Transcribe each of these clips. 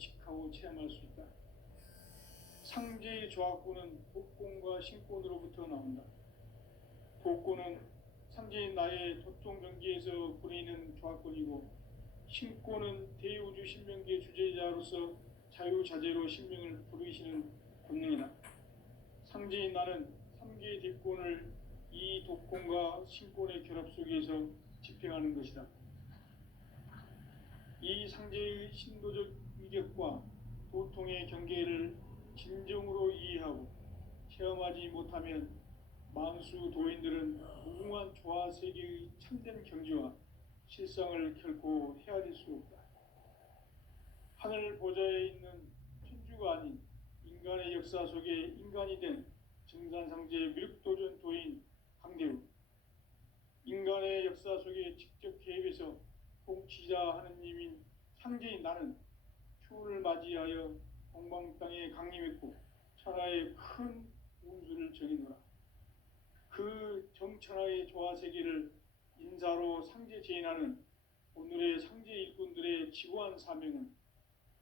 인식하고 체험할 수 있다. 상제의 조합구는 복권과 신권으로부터 나온다. 복권은 상제인 나의 도통 경기에서 부리는 조합권이고, 신권은 대우주 신명기의 주제자로서 자유자재로 신명을 부르시는 권능이다. 상제인 나는 3개의 뒷권을 이 독권과 신권의 결합 속에서 집행하는 것이다. 이 상제의 신도적 위격과 도통의 경계를 진정으로 이해하고 체험하지 못하면 만수 도인들은 무궁한 조화 세계의 참된 경지와 실상을 결코 헤아릴 수 없다. 하늘 보좌에 있는 천주가 아닌 인간의 역사 속에 인간이 된 증산상제의 미륵도전 도인 강대우, 인간의 역사 속에 직접 개입해서 통치자 하느님인 상제인 나는 추운을 맞이하여 동방 땅에 강림했고 천하의 큰 운수를 정의노라. 그 정천하의 조화세계를 인사로 상제 제인하는 오늘의 상제 일꾼들의 지구한 사명은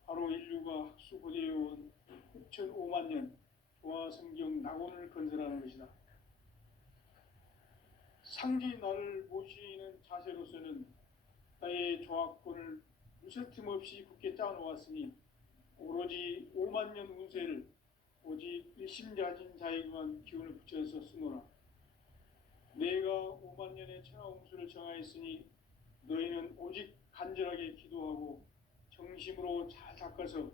바로 인류가 학수고대해온 6,5만 년 조화성경 낙원을 건설하는 것이다. 상제인 나를 모시는 자세로서는 나의 조합권을 무쇠틈 없이 굳게 짜놓았으니 오로지 5만 년 운세를 오직 일심가진 자에게만 기운을 붙여서 쓰노라. 내가 5만 년의 천하 운수를 정하였으니 너희는 오직 간절하게 기도하고 정심으로 잘 닦아서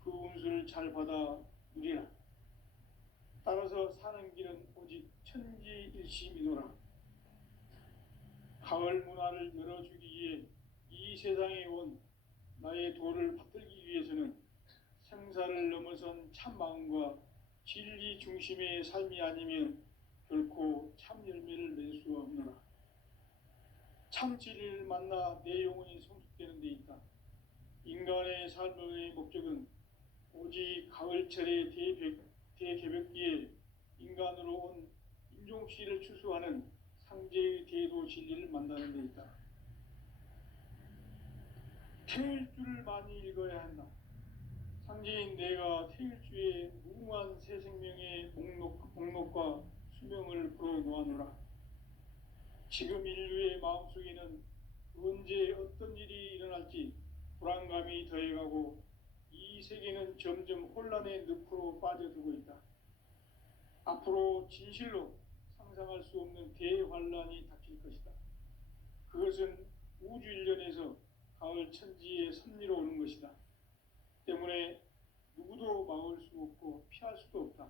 그 운수를 잘 받아 누리라. 따라서 사는 길은 오직 천지일심이노라. 가을 문화를 열어주기 위해 이 세상에 온 나의 도를 받들기 위해서는 생사를 넘어선 참 마음과 진리 중심의 삶이 아니면 결코 참 열매를 맺을 수 없노라. 참 진리를 만나 내 영혼이 성숙되는 데 있다. 인간의 삶의 목적은 오직 가을철의 대개벽기에 인간으로 온 인종씨를 추수하는 상제의 대도 진리를 만나는 데 있다. 태일주를 많이 읽어야 한다. 상제인 내가 태일주의 무궁한 새 생명의 목록과 수명을 풀어놓아노라. 지금 인류의 마음속에는 언제 어떤 일이 일어날지 불안감이 더해가고 이 세계는 점점 혼란의 늪으로 빠져들고 있다. 앞으로 진실로 상상할 수 없는 대환란이 닥칠 것이다. 그것은 우주 일련에서 가을 천지의 섭리로 오는 것이다. 때문에 누구도 막을 수 없고 피할 수도 없다.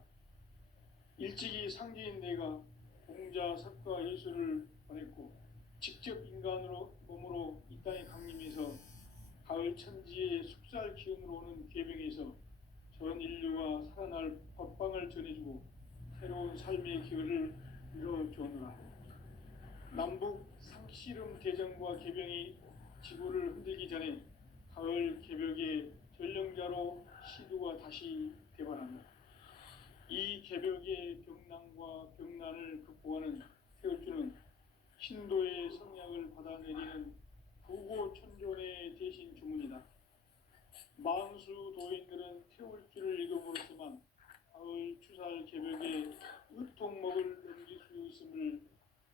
일찍이 상제인 내가 공자, 석가, 예수를 보냈고 직접 인간으로 몸으로 이 땅에 강림해서 가을 천지의 숙살 기운으로 오는 계병에서 전 인류가 살아날 법방을 전해주고 새로운 삶의 기회를 이뤄주노라. 남북 상씨름 대전과 계병이 지구를 흔들기 전에 가을 개벽의 전령자로 시두가 다시 개발한다. 이 개벽의 병난과 병난을 극복하는 태울주는 신도의 성약을 받아내리는 부고천존의 대신 주문이다. 만수 도인들은 태울주를 읽어보았지만 가을 추살 개벽에 으통먹을 넘길 수 있음을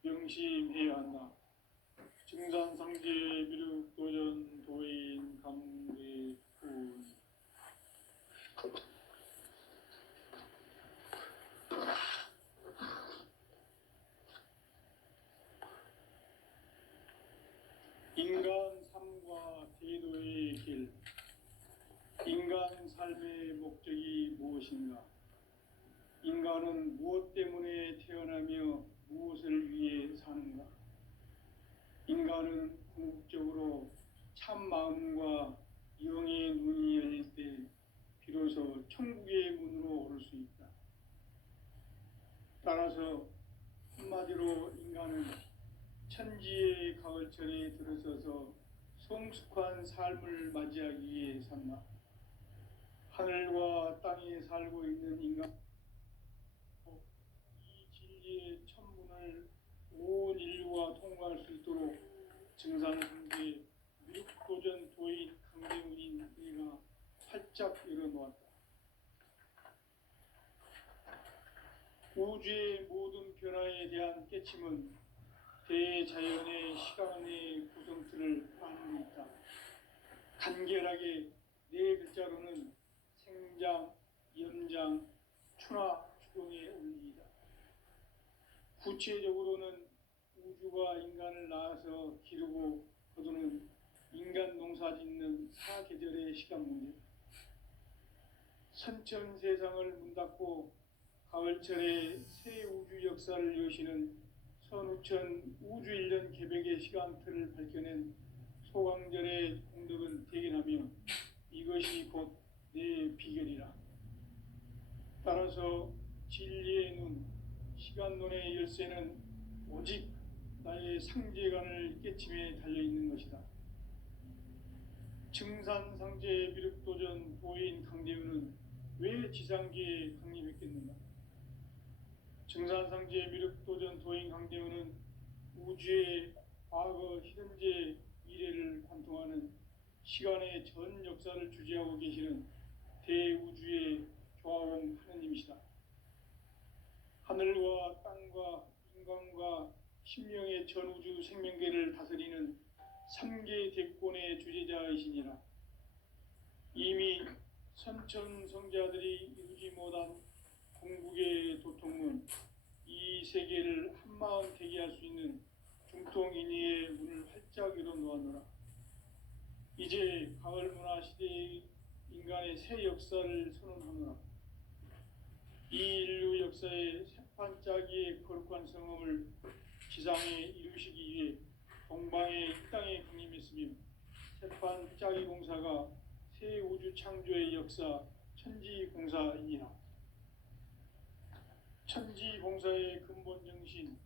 명심해야 한다. 증산상제 미륵도전 도인 강대훈. 인간 삶과 대도의 길. 인간 삶의 목적이 무엇인가? 인간은 무엇 때문에 태어나며 무엇을 위해 사는가? 인간은 궁극적으로 참 마음과 영의 눈이 열릴 때 비로소 천국의 문으로 오를 수 있다. 따라서 한마디로 인간은 천지의 가을철에 들어서서 성숙한 삶을 맞이하기 위해 산다. 하늘과 땅에 살고 있는 인간, 이 진리의 천문을 온 인류가 통과할 수 있도록 증산상제 미륵도전 도인 강대훈인 우리가 활짝 열어놓았다. 우주의 모든 변화에 대한 깨침은 대자연의 시간의 구성틀을 안고 있다. 간결하게 네 글자로는 생장, 연장, 추나 추동의 원리이다. 구체적으로는 우주가 인간을 낳아서 기르고 거두는 인간 농사 짓는 사계절의 시간 문제, 선천 세상을 문 닫고 가을철에 새 우주 역사를 여시는 선우천 우주 1년 개벽의 시간틀을 밝혀낸 소강절의 공덕은 대견하며 이것이 곧 내 비결이라. 따라서 진리의 눈, 시간론의 열쇠는 오직 나의 상제관을 깨침에 달려있는 것이다. 증산상제 미륵도전 도인 강대우는 왜 지상계에 강림했겠는가? 증산상제 미륵도전 도인 강대우는 우주의 과거, 현재, 미래를 관통하는 시간의 전 역사를 주재하고 계시는 대우주의 조화원 하느님이시다. 하늘과 땅과 인간과 신명의 전우주 생명계를 다스리는 3계 대권의 주재자이시니라. 이미 선천성자들이 이루지 못한 궁극의 도통문, 이 세계를 한마음 되게 할 수 있는 중통인의의 문을 활짝 열어놓았노라. 이제 가을 문화 시대의 인간의 새 역사를 선언하노라. 이 인류 역사의 새판짜기의 거룩한 성험을 지상에 이루시기 위해 동방의 이 땅에 강림했으며 새판짜기 공사가 새 우주 창조의 역사 천지공사이니라. 천지공사의 근본 정신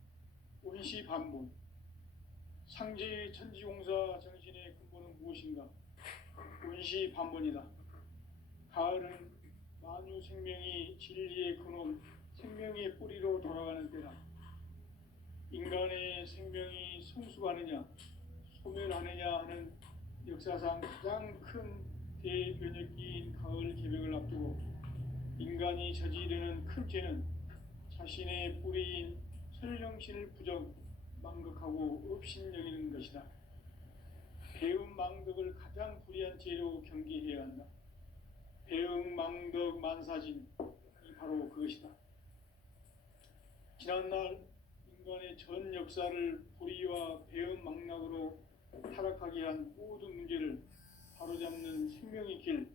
운시반본, 상제의 천지공사 정신의 근본은 무엇인가? 운시반본이다. 가을은 만유 생명이 진리의 근원, 생명의 뿌리로 돌아가는 때다. 인간의 생명이 성숙하느냐, 소멸하느냐 하는 역사상 가장 큰 대변혁기인 가을 개벽을 앞두고 인간이 저지르는 큰 죄는 자신의 뿌리인 설령신을 부정, 망극하고 업신여기는 것이다. 배음 망덕을 가장 불의한 죄로 경계해야 한다. 배음 망덕 만사진이 바로 그것이다. 지난날 인간의 전 역사를 불의와 배음 망락으로 타락하게 한 모든 문제를 바로잡는 생명의 길,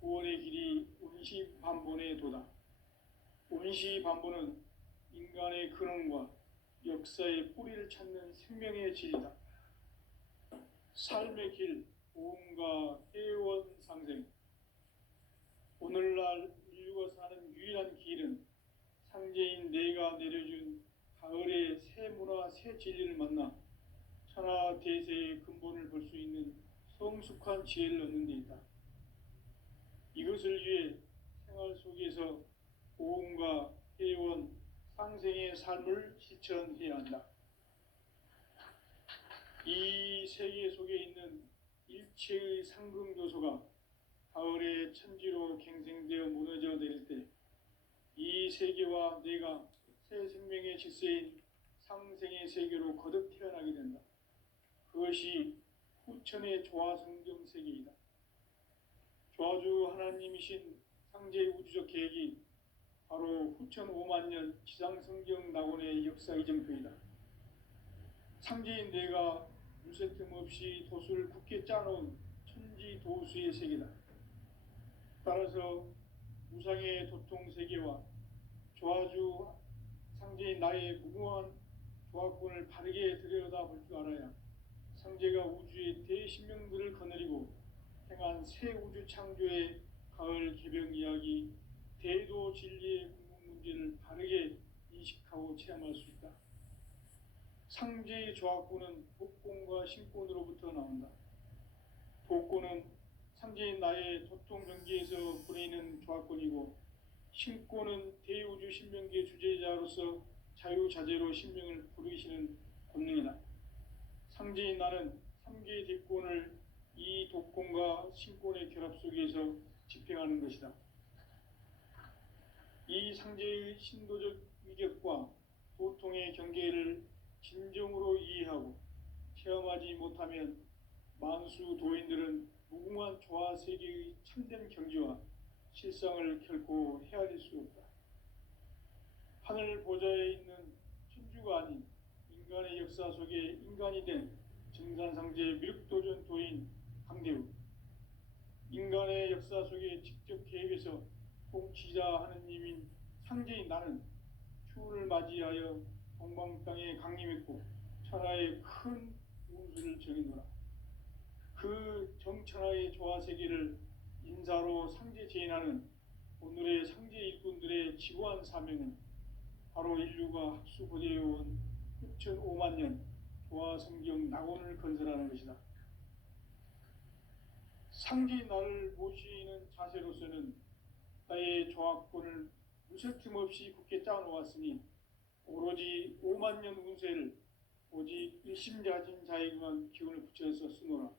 구원의 길이 운시반본의 도다. 운시반본은 인간의 근원과 역사의 뿌리를 찾는 생명의 진리다. 삶의 길, 보험과 회원 상생. 오늘날 인류가 사는 유일한 길은 상제인 내가 내려준 가을의 새 문화, 새 진리를 만나 천하 대세의 근본을 볼 수 있는 성숙한 지혜를 얻는 데 있다. 이것을 위해 생활 속에서 보험과 회원, 상생의 삶을 실천해야 한다. 이 세계 속에 있는 일체의 상승교소가 가을의 천지로 갱생되어 무너져 내릴 때 이 세계와 내가 새 생명의 질서인 상생의 세계로 거듭 태어나게 된다. 그것이 후천의 조화성경 세계이다. 조화주 하나님이신 상제의 우주적 계획이 바로 후천 5만 년 지상성경 낙원의 역사 이정표이다. 상제인 내가 물새 틈 없이 도수를 굳게 짜놓은 천지 도수의 세계다. 따라서 무상의 도통 세계와 조화주 상제인 나의 무궁한 조화권을 바르게 들여다볼 줄 알아야 상제가 우주의 대신명들을 거느리고 행한 새 우주 창조의 가을 개벽 이야기, 대도 진리의 궁극 문제를 바르게 인식하고 체험할 수 있다. 상제의 조화권은 복권과 신권으로부터 나온다. 복권은 상제인 나의 도통 경계에서 보내는 조화권이고, 신권은 대우주 신명계 주제자로서 자유자재로 신명을 부르시는 권능이다. 상제인 나는 3개의 대권을 이 독권과 신권의 결합 속에서 집행하는 것이다. 이 상제의 신도적 위력과 도통의 경계를 진정으로 이해하고 체험하지 못하면 만수 도인들은 무궁한 조화 세계의 참된 경지와 실상을 결코 헤아릴 수 없다. 하늘 보좌에 있는 천주가 아닌 인간의 역사 속에 인간이 된 증산상제 미륵도전 도인 강대우, 인간의 역사 속에 직접 개입해서 통치자 하느님인 상제인 나는 추운을 맞이하여 동방 땅에 강림했고 천하의 큰 운수를 정해노라. 그 정천하의 조화세계를 인사로 상제 제인하는 오늘의 상제 일꾼들의 지고한 사명은 바로 인류가 학수고대해온 6,500만 년 조화성경 낙원을 건설하는 것이다. 상제인 나를 모시는 자세로서는 나의 조합권을 무설틈 없이 굳게 짜놓았으니 오로지 5만 년 운세를 오직 일심자진 자에게만 기운을 붙여서 쓰노라.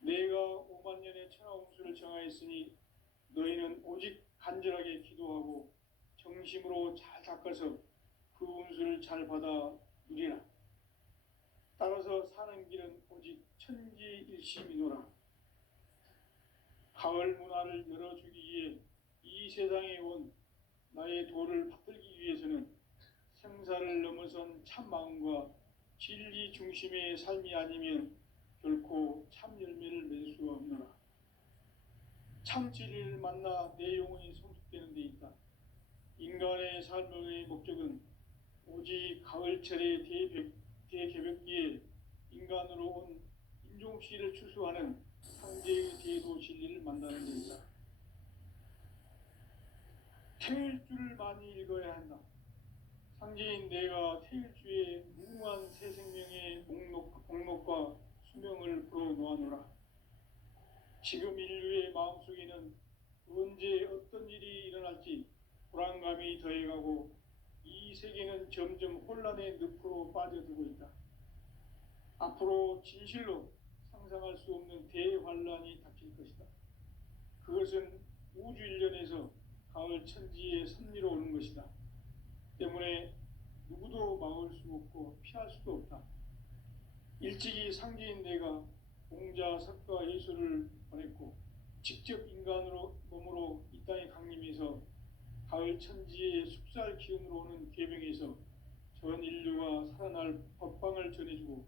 내가 5만 년의 천하 운수를 정하였으니 너희는 오직 간절하게 기도하고 정심으로 잘 닦아서 그 운수를 잘 받아 누리라. 따라서 사는 길은 오직 천지일심이노라. 가을 문화를 열어주기 위해 이 세상에 온 나의 도를 받들기 위해서는 생사를 넘어선 참 마음과 진리 중심의 삶이 아니면 결코 참 열매를 맺을 수가 없노라. 참 진리를 만나 내 영혼이 성숙되는 데 있다. 인간의 삶의 목적은 오직 가을철의 대개벽기에 인간으로 온 인종씨를 추수하는 상제의 대도 진리를 만나는 데 있다. 태일주를 많이 읽어야 한다. 상제인 내가 태일주의 무궁한 새 생명의 목록과 수명을 풀어놓아노라. 지금 인류의 마음속에는 언제 어떤 일이 일어날지 불안감이 더해가고 이 세계는 점점 혼란의 늪으로 빠져들고 있다. 앞으로 진실로 상상할 수 없는 대환란이 닥칠 것이다. 그것은 우주 일련에서 가을 천지의 섭리로 오는 것이다. 때문에 누구도 막을 수 없고 피할 수도 없다. 일찍이 상제인 내가 공자, 석가, 예수를 보냈고 직접 인간으로 몸으로 이 땅에 강림해서 가을 천지의 숙살 기운으로 오는 계명에서 전 인류가 살아날 법방을 전해주고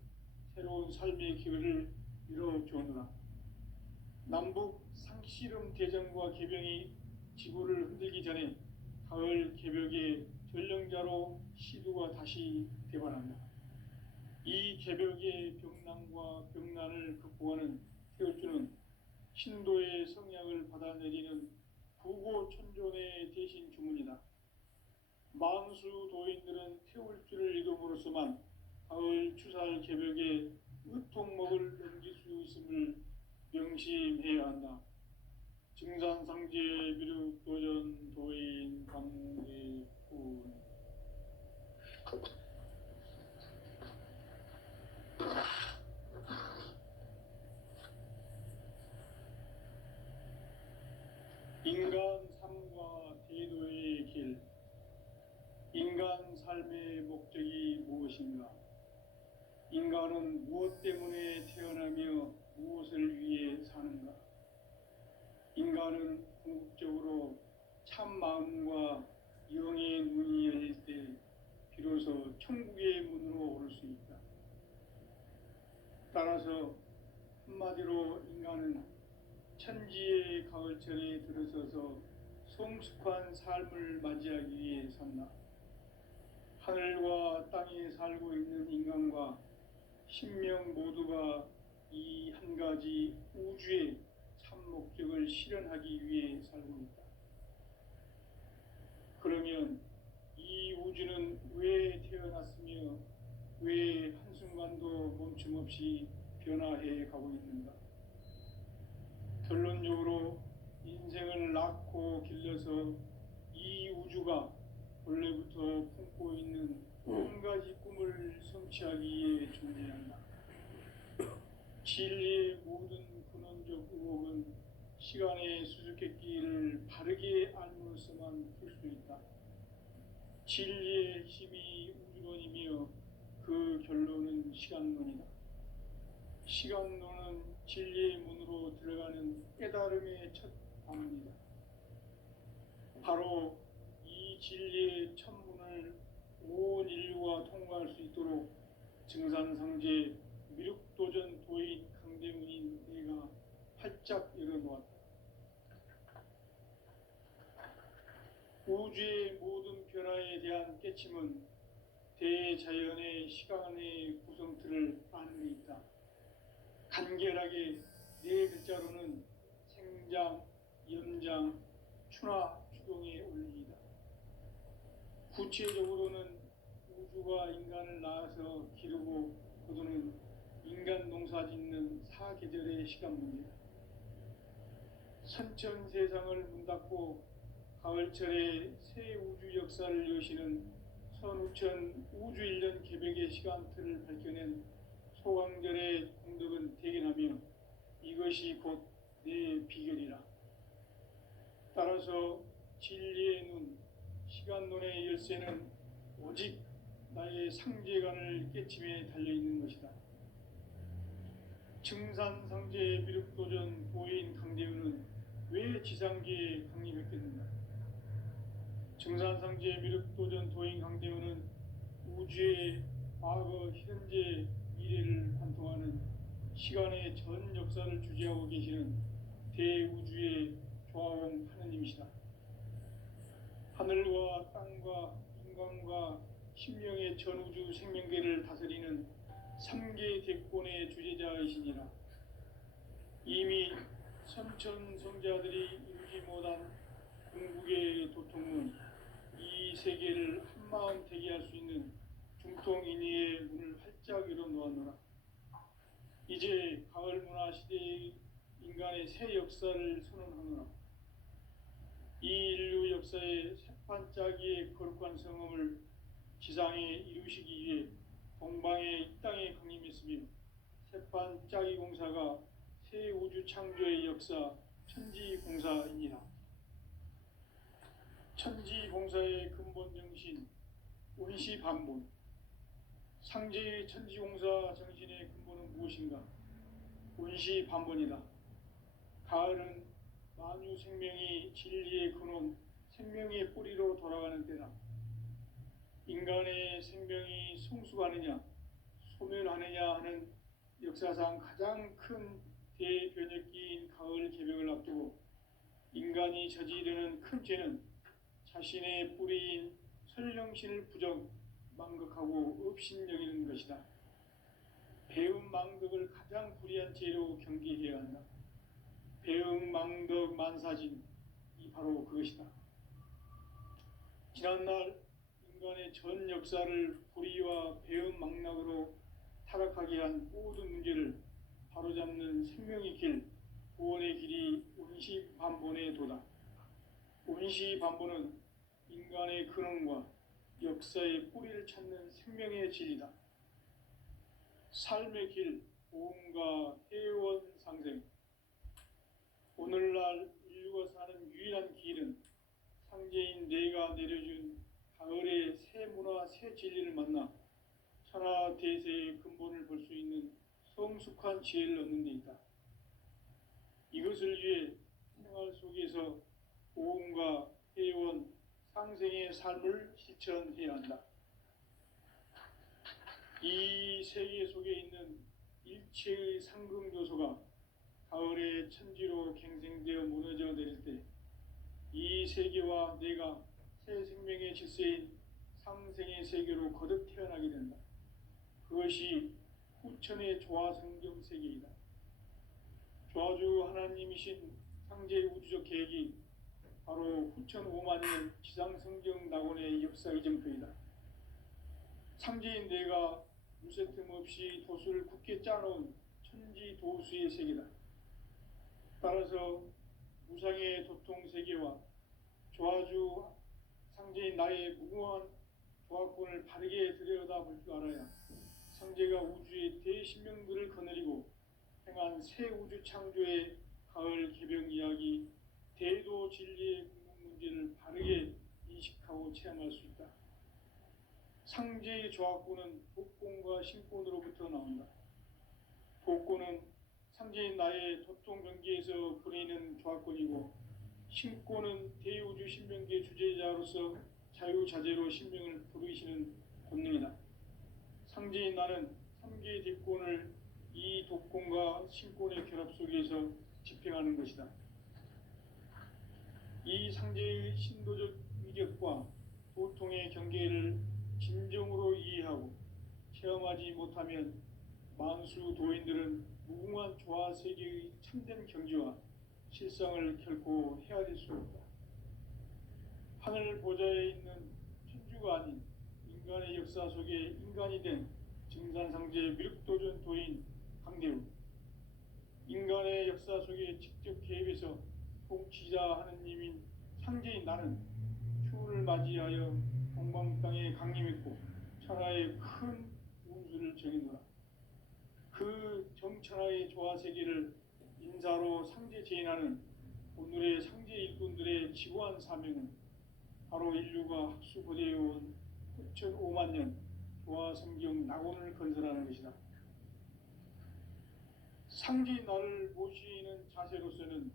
새로운 삶의 기회를 이뤄주오노라. 남북 상씨름 대전과 개병이 지구를 흔들기 전에 가을 개벽의 전령자로 시두가 다시 대반한다. 이 개벽의 병난과 병난을 극복하는 태울주는 신도의 성약을 받아내리는 구고천존의 대신 주문이다. 만수 도인들은 태울주를 읽음으로써만 가을 추살 개벽에 의통목을 넘길 수 있음을 명심해야 한다. 증산상제 미륵도전 도인 강대훈. 인간 삶과 대도의 길. 인간 삶의 목적이 무엇인가? 인간은 무엇 때문에 태어나며 무엇을 위해 사는가? 인간은 궁극적으로 참 마음과 영의 문이 열릴 때 비로소 천국의 문으로 오를 수 있다. 따라서 한마디로 인간은 천지의 가을철에 들어서서 성숙한 삶을 맞이하기 위해 산다. 하늘과 땅에 살고 있는 인간과 신명 모두가 이 한 가지 우주의 참 목적을 실현하기 위해 살고 있다. 그러면 이 우주는 왜 태어났으며 왜 한순간도 멈춤없이 변화해 가고 있는가? 결론적으로 인생을 낳고 길러서 이 우주가 원래부터 품고 있는 한 가지 꿈을 성취하기 위해 존재한다. 진리의 모든 근원적 의혹은 시간의 수수께끼를 바르게 알므로써만 풀 수 있다. 진리의 핵심이 우주론이며 그 결론은 시간론이다. 시간론은 진리의 문으로 들어가는 깨달음의 첫 방문이다. 바로 이 진리의 첫 문을 온 인류가 통과할 수 있도록 증산성제 미륵도전 도인 강대문인 내가 활짝 열어놓았다. 우주의 모든 변화에 대한 깨침은 대자연의 시간의 구성틀을 아는 데 있다. 간결하게 네 글자로는 생장, 염장, 추나 추동의 원리이다. 구체적으로는 우주가 인간을 낳아서 기르고 거두는 인간 농사 짓는 사계절의 시간 문제다. 선천 세상을 문 닫고 가을철에 새 우주 역사를 여시는 선우천 우주 1년 개백의 시간틀을 밝혀낸 소강절의 공덕은 대견하며 이것이 곧 내 비결이라. 따라서 진리의 눈, 시간론의 열쇠는 오직 나의 상제관을 깨침에 달려있는 것이다. 증산상제 미륵도전 도인 강대우는 왜 지상계에 강림했겠는가? 증산상제 미륵도전 도인 강대우는 우주의 과거, 현재, 미래를 관통하는 시간의 전 역사를 주재하고 계시는 대우주의 조화원 하느님이시다. 하늘과 땅과 인간과 신명의 전우주 생명계를 다스리는 3계 대권의 주재자이시니라. 이미 선천성자들이 이루지 못한 궁극의 도통은 이 세계를 한마음 되게 할 수 있는 중통인의의 문을 활짝 열어놓았노라. 이제 가을 문화 시대의 인간의 새 역사를 선언하노라. 이 인류 역사의 새판짜기의 거룩한 성음을 지상에 이루시기 위해 동방의 이 땅에 강림했으며 새판짜기 공사가 새 우주 창조의 역사 천지공사입니다. 천지공사의 근본 정신 원시반본. 상제의 천지공사 정신의 근본은 무엇인가? 원시반본이다. 가을은 만유 생명이 진리의 근원, 생명의 뿌리로 돌아가는 때다. 인간의 생명이 성숙하느냐, 소멸하느냐 하는 역사상 가장 큰 대변혁기인 가을 개벽을 앞두고 인간이 저지르는 큰 죄는 자신의 뿌리인 설령신을 부정, 망극하고 업신여기는 것이다. 배음 망덕을 가장 불의한 죄로 경계해야 한다. 배음 망덕 만사진, 이 바로 그것이다. 지난날 인간의 전 역사를 불의와 배음 망락으로 타락하게 한 모든 문제를 바로잡는 생명의 길, 구원의 길이 원시반본의 도다. 원시반본은 인간의 근원과 역사의 뿌리를 찾는 생명의 진리다. 삶의 길, 보험과 회원 상생. 오늘날 인류가 사는 유일한 길은 상제인 내가 내려준 가을의 새 문화, 새 진리를 만나 천하 대세의 근본을 볼 수 있는 성숙한 지혜를 얻는 데 있다. 이것을 위해 생활 속에서 보험과 회원, 상생의 삶을 실천해야 한다. 이 세계 속에 있는 일체의 상금 요소가 가을의 천지로 갱생되어 무너져 내릴 때 이 세계와 내가 새 생명의 질서인 상생의 세계로 거듭 태어나게 된다. 그것이 후천의 조화성경 세계이다. 조화주 하나님이신 상제의 우주적 계획이 바로 후천 5만 년 지상성경 낙원의 역사의 점표이다. 상제인 내가 무쇠틈 없이 도수를 굳게 짜놓은 천지 도수의 세계다. 따라서 무상의 도통 세계와 조화주 상제인 나의 무궁한 조화권을 바르게 들여다볼 줄 알아야 상제가 우주의 대신명들을 거느리고 행한 새 우주 창조의 가을 개벽 이야기 상제의 조합구는 복권과 신권으로부터 나온다. 복권은 상제인 나의 도통 경계에서 부리는 조합권이고, 신권은 대우주 신명계 주제자로서 자유자재로 신명을 부르시는 권능이다. 상제인 나는 3개의 대권을 이 독권과 신권의 결합 속에서 집행하는 것이다. 이 상제의 신도적 위력과 도통의 경계를 진정으로 이해하고 체험하지 못하면 만수 도인들은 무궁한 조화 세계의 참된 경지와 실상을 결코 헤아릴 수 없다. 하늘 보좌에 있는 천주가 아닌 인간의 역사 속에 인간이 된 증산상제 미륵도전 도인 강대우, 인간의 역사 속에 직접 개입해서 통치자 하느님인 상제인 나는 추운을 맞이하여 동방 땅에 강림했고 천하의 큰 운수를 정해노라. 그 정천하의 조화세계를 인사로 상제 제인하는 오늘의 상제 일꾼들의 지고한 사명은 바로 인류가 학수고대해온 9,5만 년 조화성경 낙원을 건설하는 것이다. 상제인 나를 모시는 자세로서는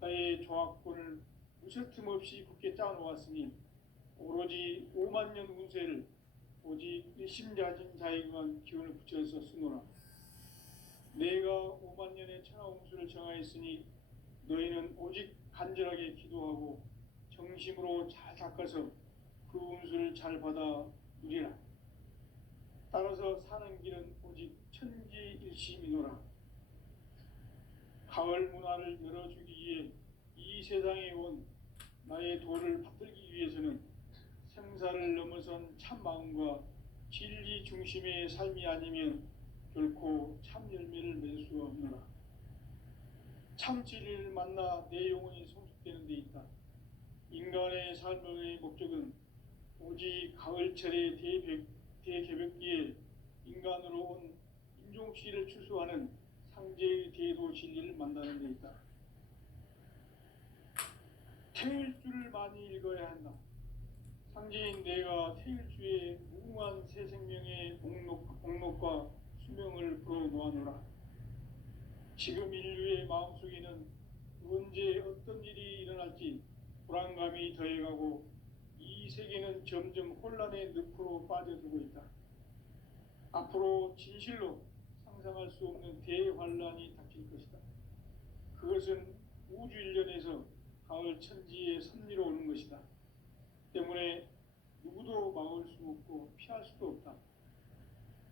나의 조합권을 무설틈 없이 굳게 짜놓았으니 오로지 5만 년 운세를 오직 일심자진 자에게만 기운을 붙여서 쓰노라. 내가 5만 년의 천하 운수를 정하였으니 너희는 오직 간절하게 기도하고 정심으로 잘 닦아서 그 운수를 잘 받아 누리라. 따라서 사는 길은 오직 천지일심이노라. 가을 문화를 열어주기 위해 이 세상에 온 나의 도를 받들기 위해서는 생사를 넘어선 참 마음과 진리 중심의 삶이 아니면 결코 참 열매를 맺을 수 없노라. 참 진리를 만나 내 영혼이 성숙되는 데 있다. 인간의 삶의 목적은 오직 가을철의 대개벽기에 인간으로 온 인종씨를 추수하는 상제의 대도 진리를 만나는 데 있다. 태일주를 많이 읽어야 한다. 상제인 내가 태일주의 무궁한 새 생명의 목록과 수명을 풀어놓아노라. 지금 인류의 마음속에는 언제 어떤 일이 일어날지 불안감이 더해가고 이 세계는 점점 혼란의 늪으로 빠져들고 있다. 앞으로 진실로 상상할 수 없는 대환란이 닥칠 것이다. 그것은 우주 일련에서 가을 천지의 섭리로 오는 것이다. 때문에 누구도 막을 수 없고 피할 수도 없다.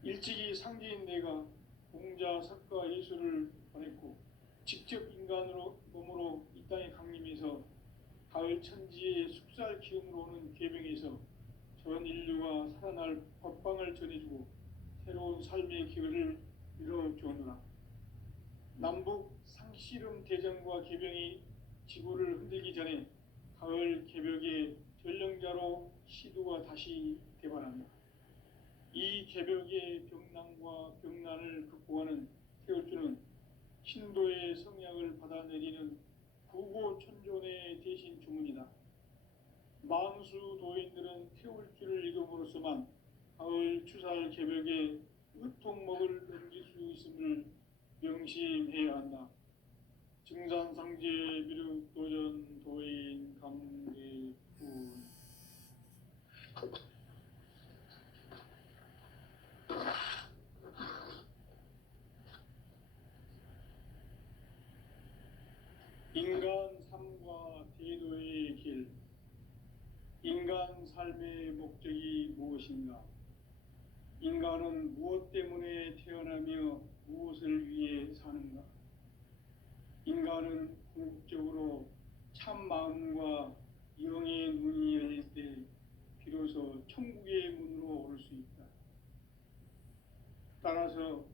일찍이 상제인 내가 공자, 석가, 예수를 보냈고 직접 인간으로 몸으로 이 땅에 강림해서 가을 천지의 숙살 기운으로 오는 계명에서 전 인류가 살아날 법방을 전해주고 새로운 삶의 기회를 이뤄주오노라. 남북 상씨름 대전과 개병이 지구를 흔들기 전에 가을 개벽의 전령자로 시두가 다시 대발한다. 이 개벽의 병난과 병난을 극복하는 태울주는 신도의 성약을 받아내리는 구고천존의 대신 주문이다. 만수 도인들은 태울주를 읽음으로써만 가을 추살 개벽에 의통목을 넘길 수 있음을 명심해야 한다. 증산상제 미륵도전 도인 강대훈. 인간 삶과 대도의 길. 인간 삶의 목적이 무엇인가? 인간은 무엇 때문에 태어나며 무엇을 위해 사는가? 인간은 궁극적으로 참 마음과 영의 눈이 열릴 때 비로소 천국의 문으로 오를 수 있다. 따라서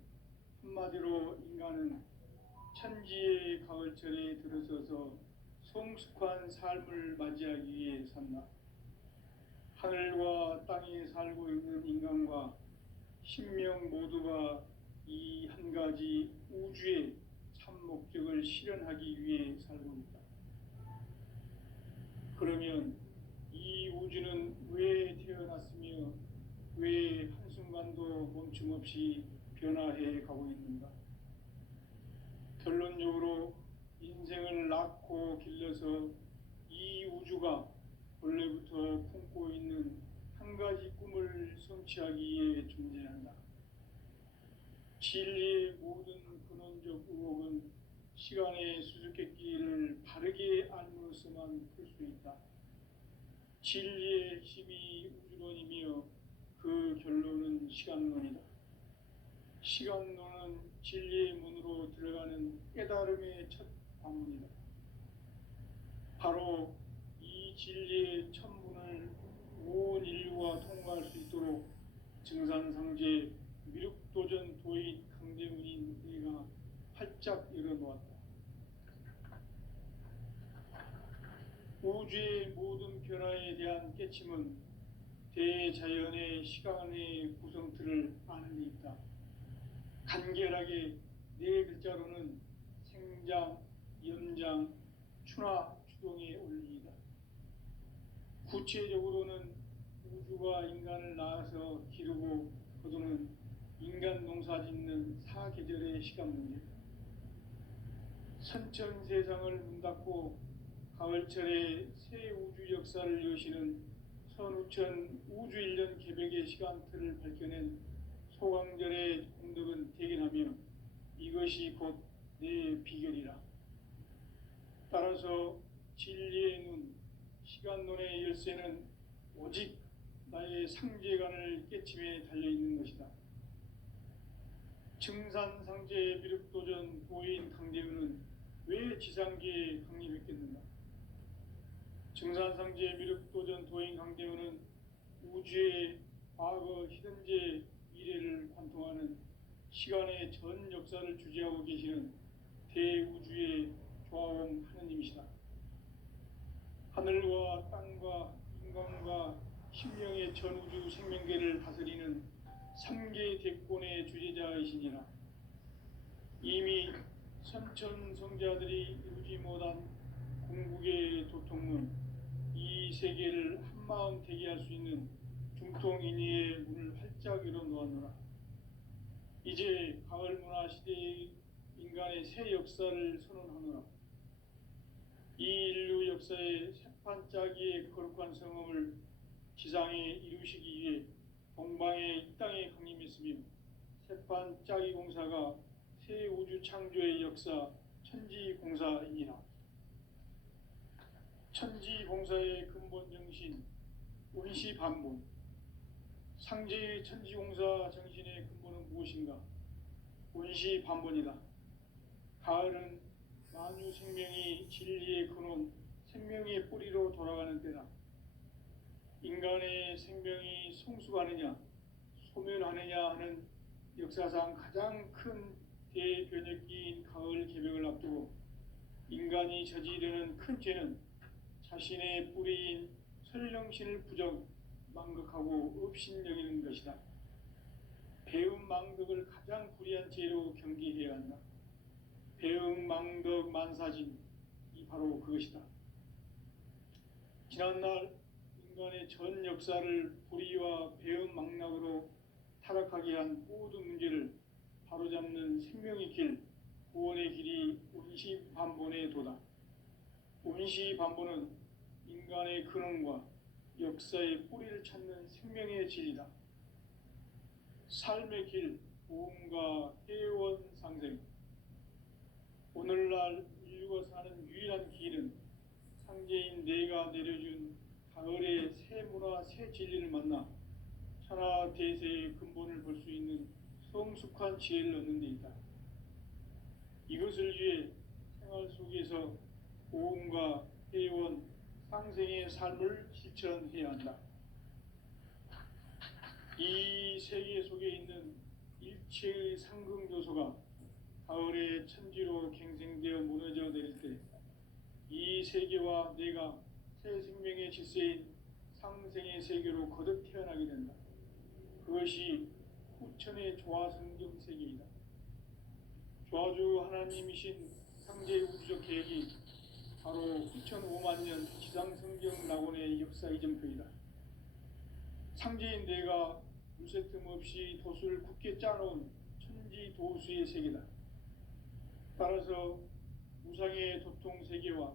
한마디로 인간은 천지의 가을철에 들어서서 성숙한 삶을 맞이하기 위해 산다. 하늘과 땅에 살고 있는 인간과 신명 모두가 이 한 가지 우주의 참 목적을 실현하기 위해 살고 있다. 그러면 이 우주는 왜 태어났으며 왜 한순간도 멈춤 없이 변화해 가고 있는가? 결론적으로 인생을 낳고 길러서 이 우주가 원래부터 품고 있는 한 가지 꿈을 성취하기 위해 존재한다. 진리의 모든 근원적 의혹은 시간의 수수께끼를 바르게 알므로서만 풀 수 있다. 진리의 핵심이 우주론이며 그 결론은 시간론이다. 시간론은 진리의 문으로 들어가는 깨달음의 첫 관문이다. 바로 이 진리의 첫 문을 온 인류가 통과할 수 있도록 증산상제 미륵도전 도인 강대문인 내가 활짝 열어놓았다. 우주의 모든 변화에 대한 깨침은 대자연의 시간의 구성틀을 아는 데 있다. 간결하게 네 글자로는 생장, 연장, 추나 추동의 원리이다. 구체적으로는 우주가 인간을 낳아서 기르고 거두는 인간 농사 짓는 사계절의 시간 문제다. 선천 세상을 문 닫고 가을철에 새 우주 역사를 여시는 선우천 우주 1년 개벽의 시간틀을 밝혀낸 소강절의 공덕은 대견하며 이것이 곧 내 비결이라. 따라서 진리의 눈, 시간론의 열쇠는 오직 나의 상제관을 깨침에 달려있는 것이다. 증산상제 미륵도전 도인 강대우는 왜 지상계에 강림했겠는가? 증산상제 미륵도전 도인 강대우는 우주의 과거, 현재, 미래를 관통하는 시간의 전 역사를 주재하고 계시는 대우주의 조화원 하느님이시다. 하늘과 땅과 인간과 신명의 전우주 생명계를 다스리는 3개 대권의 주제자이시니라. 이미 선천성자들이 이루지 못한 궁극의 도통문, 이 세계를 한마음 되게 할 수 있는 중통인의의 문을 활짝 열어놓았노라. 이제 가을 문화 시대의 인간의 새 역사를 선언하노라. 이 인류 역사의 새판짜기의 거룩한 성음을 지상에 이루시기 위해 동방의 이 땅에 강림했으며 새판짜기 공사가 새 우주 창조의 역사 천지공사이니라. 천지공사의 근본 정신 운시반본. 상제의 천지공사 정신의 근본은 무엇인가? 운시반본이다. 가을은 만유 생명이 진리의 근원, 생명의 뿌리로 돌아가는 때다. 인간의 생명이 성숙하느냐, 소멸하느냐 하는 역사상 가장 큰 대변혁기인 가을 개벽을 앞두고 인간이 저지르는 큰 죄는 자신의 뿌리인 설령신을 부정, 망극하고 업신여기는 것이다. 배움 망덕을 가장 불의한 죄로 경계해야 한다. 배움 망덕 만사진, 이 바로 그것이다. 지난날 인간의 전 역사를 불의와 배움 망락으로 타락하게 한 모든 문제를 바로잡는 생명의 길, 구원의 길이 운시반본의 도다. 운시반본은 인간의 근원과 역사의 뿌리를 찾는 생명의 진리다. 삶의 길, 보험과 회원 상생. 오늘날 인류가 사는 유일한 길은 상제인 내가 내려준 가을의 새 문화, 새 진리를 만나 천하 대세의 근본을 볼 수 있는 성숙한 지혜를 얻는 데 있다. 이것을 위해 생활 속에서 보험과 회원, 상생의 삶을 실천해야 한다. 이 세계 속에 있는 일체의 상극 요소가 가을의 천지로 갱생되어 무너져 내릴 때 이 세계와 내가 새 생명의 질서인 상생의 세계로 거듭 태어나게 된다. 그것이 후천의 조화성경 세계이다. 조화주 하나님이신 상제의 우주적 계획이 바로 후천 5만 년 지상성경 낙원의 역사 이전표이다. 상제인 내가 무쇠틈 없이 돛을 굳게 짜놓은 천지도수의 세계다. 따라서 우상의 도통 세계와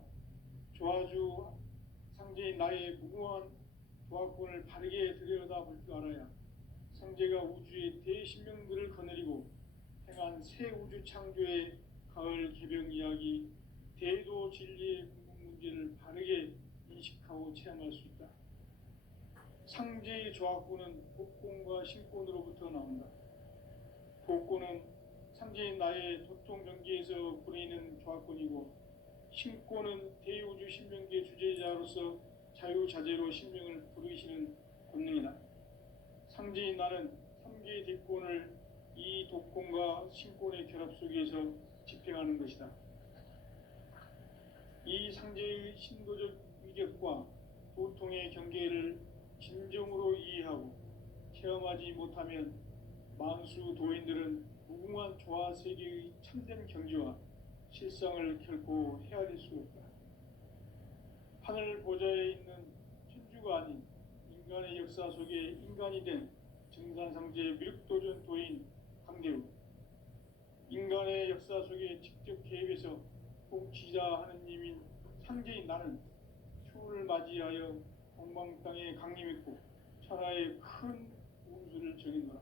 조화주 상제인 나의 무궁한 조합권을 바르게 들여다볼 줄 알아야 상제가 우주의 대신명들을 거느리고 행한 새 우주 창조의 가을 개병 이야기, 대도 진리의 궁극 문제를 바르게 인식하고 체험할 수 있다. 상제의 조합권은 복권과 신권으로부터 나온다. 복권은 상제인 나의 도통 경계에서 부리는 조합권이고, 신권은 대우주 신명계 주제자로서 자유자재로 신명을 부르시는 권능이다. 상제인 나는 3개의 뒷권을 이 독권과 신권의 결합 속에서 집행하는 것이다. 이 상제의 신도적 위격과 도통의 경계를 진정으로 이해하고 체험하지 못하면 만수 도인들은 무궁한 조화 세계의 참된 경지와 실상을 결코 헤아릴 수 없다. 하늘 보좌에 있는 천주가 아닌 인간의 역사 속에 인간이 된 증산상제 미륵도전 도인 강대우, 인간의 역사 속에 직접 개입해서 통치자 하느님인 상제인 나는 추후를 맞이하여 동방 땅에 강림했고 천하의 큰 운수를 정했노라.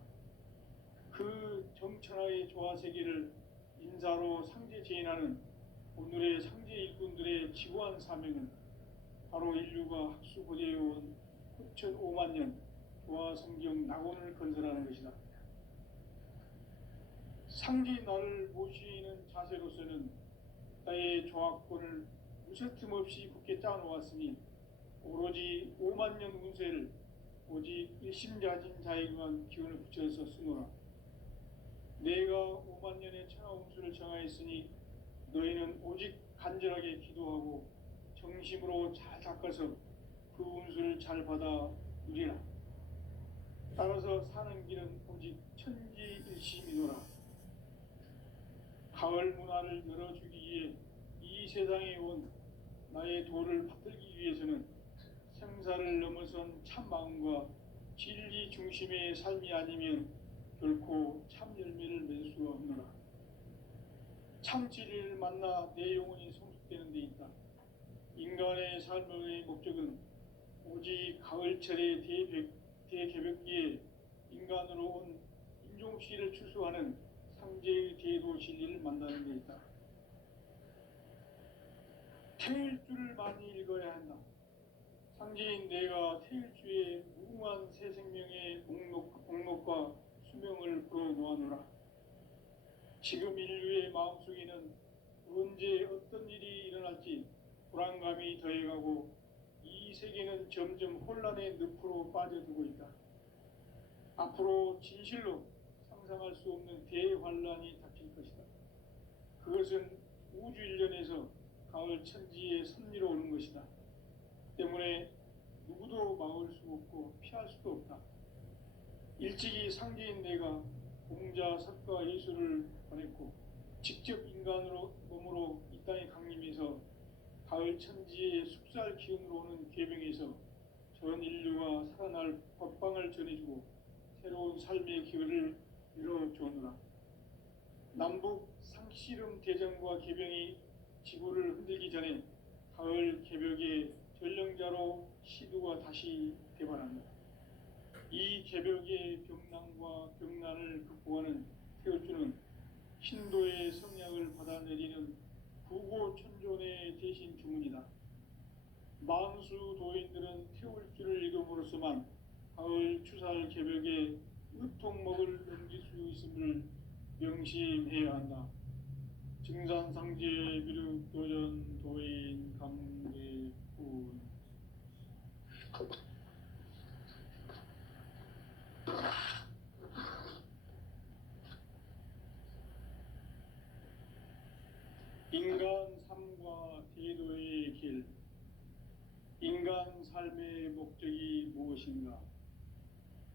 그 정천하의 조화 세계를 인사로 상제 제인하는 오늘의 상제 일꾼들의 지구한 사명은 바로 인류가 학수고대해온 9,500만 년 조화 성경 낙원을 건설하는 것이다. 상제인 나를 모시는 자세로서는 나의 조합권을 무쇠틈 없이 굳게 짜놓았으니 오로지 5만 년 운세를 오직 일심가진 자에게만 기운을 붙여서 쓰노라. 내가 5만 년의 천하 운수를 정하였으니 너희는 오직 간절하게 기도하고 정심으로 잘 닦아서 그 운수를 잘 받아 누리라. 따라서 사는 길은 오직 천지일심이노라. 가을 문화를 열어주기 위해 이 세상에 온 나의 도를 받들기 위해서는 생사를 넘어선 참 마음과 진리 중심의 삶이 아니면 결코 참 열매를 맺을 수가 없노라. 참 진리를 만나 내 영혼이 성숙되는 데 있다. 인간의 삶의 목적은 오직 가을철의 대개벽기에 인간으로 온 인종씨를 추수하는 상제의 대도 진리를 만나는 데 있다. 태일주를 많이 읽어야 한다. 상제인 내가 태일주의 무궁한 새 생명의 목록과 수명을 풀어놓아노라. 지금 인류의 마음속에는 언제 어떤 일이 일어날지 불안감이 더해가고 이 세계는 점점 혼란의 늪으로 빠져들고 있다. 앞으로 진실로 상상할 수 없는 대환란이 닥칠 것이다. 그것은 우주 일련에서 가을 천지에 선미로 오는 것이다. 때문에 누구도 막을 수 없고 피할 수도 없다. 일찍이 상제인 내가 공자, 석가, 예수를 보냈고 직접 인간으로 몸으로 이 땅에 강림해서 가을 천지의 숙살 기운으로 오는 계병에서 전 인류가 살아날 법방을 전해주고 새로운 삶의 기회를 열어주오노라. 남북 상씨름 대전과 계병이 지구를 흔들기 전에 가을 개벽의 전령자로 시두가 다시 개발한다. 이 개벽의 병난과 병난을 극복하는 태울주는 신도의 성약을 받아내리는 구고천존의 대신 주문이다. 만수 도인들은 태울주를 읽음으로써만 가을 추살 개벽의 의통목을 넘길 수 있음을 명심해야 한다. 증산상제 미륵도전 도인 강대훈. 인간 삶과 대도의 길. 인간 삶의 목적이 무엇인가?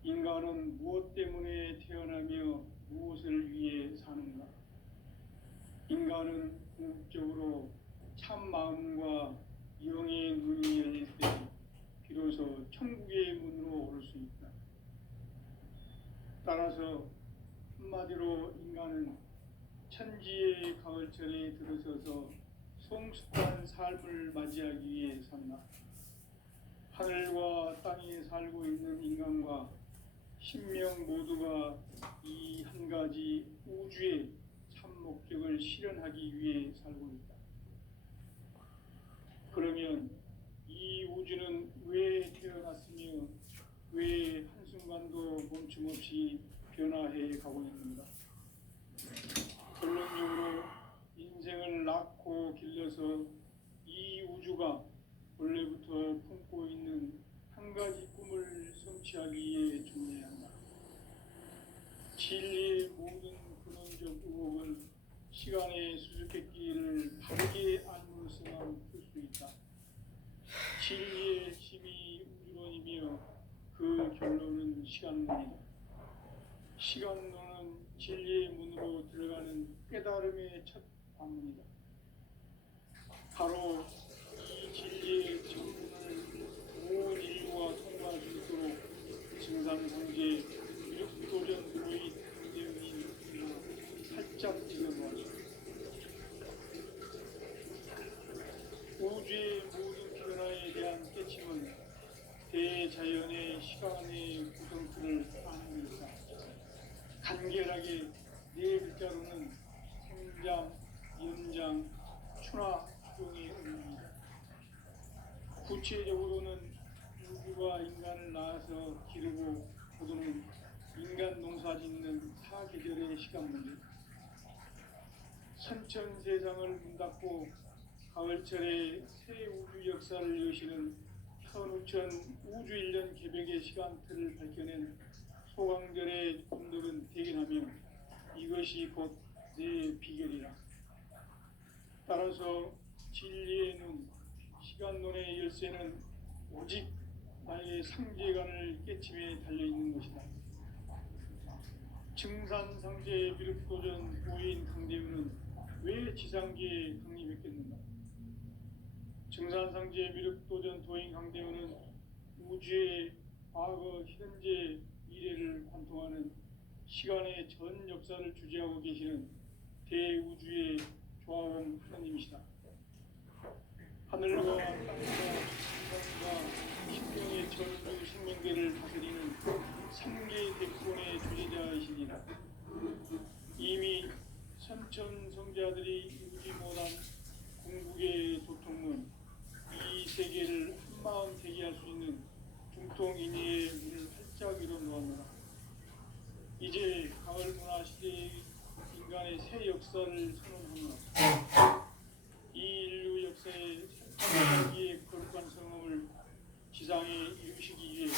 인간은 무엇 때문에 태어나며 무엇을 위해 사는가? 인간은 궁극적으로 참 마음과 영의 눈이 열릴 때 비로소 천국의 문으로 오를 수 있다. 따라서 한마디로 인간은 천지의 가을철에 들어서서 성숙한 삶을 맞이하기 위해 산다. 하늘과 땅에 살고 있는 인간과 신명 모두가 이 한 가지 우주의 참 목적을 실현하기 위해 살고 있다. 그러면 이 우주는 왜 태어났으며 왜 한순간도 멈춤 없이 변화해 가고 있는가? 결론적으로 인생을 낳고 길러서 이 우주가 원래부터 품고 있는 한 가지 꿈을 성취하기 위해 존재한다. 진리의 모든 근원적 의혹은 시간의 수수께끼를 바르게 알므로써만 풀 수 있다. 진리의 핵심이 우주론이며 그 결론은 시간론이다. 시간론은 진리의 문으로 들어가는 깨달음의 첫 관문이다. 바로 이 진리의 첫문을 온 인류가 통과할 수 있도록 증산상제 유력도전 도의 대응인 살짝 찍어놓았다. 우주의 모든 변화에 대한 깨침은 대자연의 시간의 구성틀을 아는 것이다. 간결하게 네 글자로는 생장, 연장, 추나 추종의 의미입니다. 구체적으로는 우주가 인간을 낳아서 기르고 거두는 인간 농사 짓는 사계절의 시간 문제, 선천 세상을 문 닫고 가을철에 새 우주 역사를 여시는 현우천 우주 1년 개벽의 시간틀을 밝혀낸 소강절의 분들은 대견하며 이것이 곧 내 비결이라. 따라서 진리의 눈, 시간론의 열쇠는 오직 나의 상제관을 깨침에 달려있는 것이다. 증산상제 미륵도전 도인 강대우는 왜 지상계에 강림했겠는가? 증산상제 미륵도전 도인 강대우는 우주의 과거, 현재, 미래를 관통하는 시간의 전 역사를 주재하고 계시는 대우주의 조화원 하나님이시다. 하늘과 땅과 인간과 신명의 전주 생명계를 다스리는 3개 대권의 주재자이시니라. 이미 선천성자들이 이루지 못한 궁극의 도통문, 이 세계를 한마음 대기할 수 있는 중통인의의 문을 활짝 열어놓았노라. 이제 가을 문화 시대의 인간의 새 역사를 선언하노라. 이 인류 역사의 새파기의 거룩한 성험을 지상에 이루시기 위해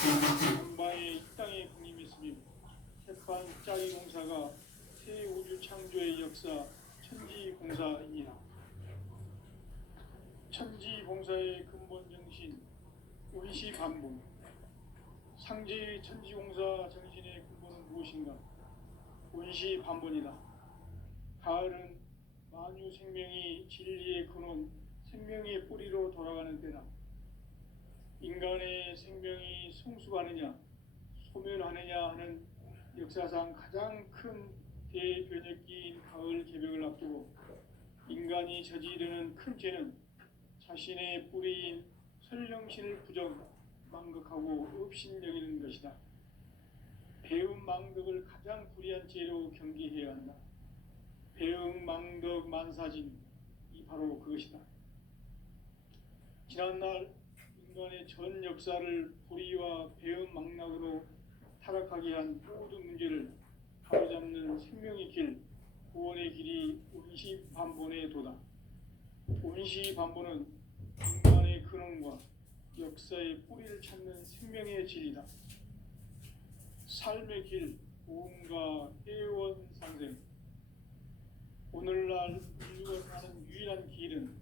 동방의 이 땅에 군림했으며 새판 짜기 공사가 새 우주 창조의 역사 천지공사이니라. 천지공사의 근본 정신 운시반복. 상제의 천지공사 정신의 근본은 무엇인가? 운시반본이다. 가을은 만유 생명이 진리의 근원, 생명의 뿌리로 돌아가는 때다. 인간의 생명이 성숙하느냐, 소멸하느냐 하는 역사상 가장 큰 대변혁기인 가을 개벽을 앞두고 인간이 저지르는 큰 죄는 자신의 뿌리인 설령신을 부정, 망극하고 업신여기는 것이다. 배움 망덕을 가장 불의한 죄로 경계해야 한다. 배움 망덕 만사진, 이 바로 그것이다. 지난날 인간의 전 역사를 불의와 배움 망락으로 타락하게 한 모든 문제를 바로잡는 생명의 길, 구원의 길이 운시반본의 도다. 운시반본은 인간의 근원과 역사의 뿌리를 찾는 생명의 진리다. 삶의 길, 보험과 회원 상생. 오늘날 인류가 가는 유일한 길은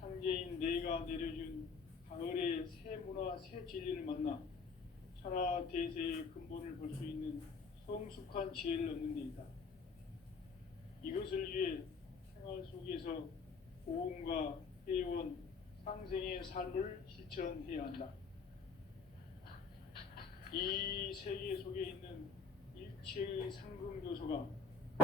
상제인 내가 내려준 가을의 새 문화, 새 진리를 만나 천하 대세의 근본을 볼 수 있는 성숙한 지혜를 얻는 데 있다. 이것을 위해 생활 속에서 보험과 회원, 상생의 삶을 실천해야 한다. 이 세계 속에 있는 일체 일체의 상금 요소가